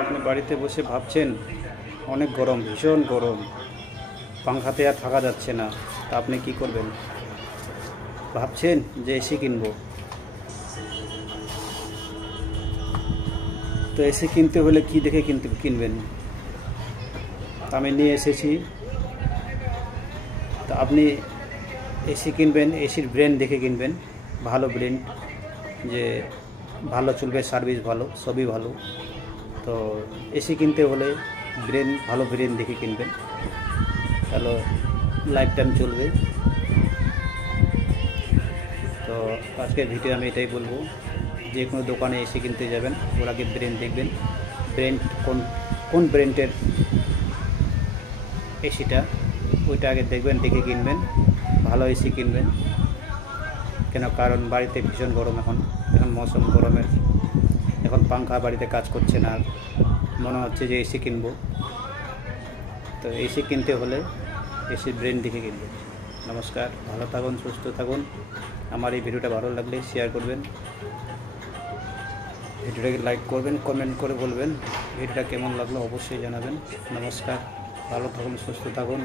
আপনি বাড়িতে বসে ভাবছেন অনেক গরম, ভীষণ গরম, পাংখাতে আর থাকা যাচ্ছে না। তা আপনি কি করবেন? ভাবছেন যে এসি কিনবো। তো এসি কিনতে হলে কি দেখে কিনবেন? আমি নিয়ে এসেছি। তো আপনি এসি কিনবেন, এসির ব্র্যান্ড দেখে কিনবেন, ভালো ব্র্যান্ড, যে ভালো চলবে, সার্ভিস ভালো, সবই ভালো। তো এসি কিনতে হলে ভালো ব্র্যান্ড দেখে কিনবেন, তাহলে লাইফ টাইম চলবে। তো আজকের ভিডিও আমি এটাই বলবো, যে কোনো দোকানে এসি কিনতে যাবেন, ওর আগে ব্র্যান্ড দেখবেন, ব্র্যান্ড কোন ব্র্যান্ডের এসিটা, ওইটা আগে দেখবেন, দেখে কিনবেন, ভালো এসি কিনবেন। কেন? কারণ বাড়িতে ভীষণ গরম, এখন মৌসুম গরমের, এখন পাংখা বাড়িতে কাজ করছে না, মনে হচ্ছে যে এসি কিনবো। তো এসি কিনতে হলে এসির ব্র্যান্ড দেখে কিনবেন। নমস্কার, ভালো থাকুন, সুস্থ থাকুন। আমার এই ভিডিওটা ভালো লাগলে শেয়ার করবেন, ভিডিওটাকে লাইক করবেন, কমেন্ট করে বলবেন ভিডিওটা কেমন লাগলো, অবশ্যই জানাবেন। নমস্কার, ভালো থাকুন, সুস্থ থাকুন।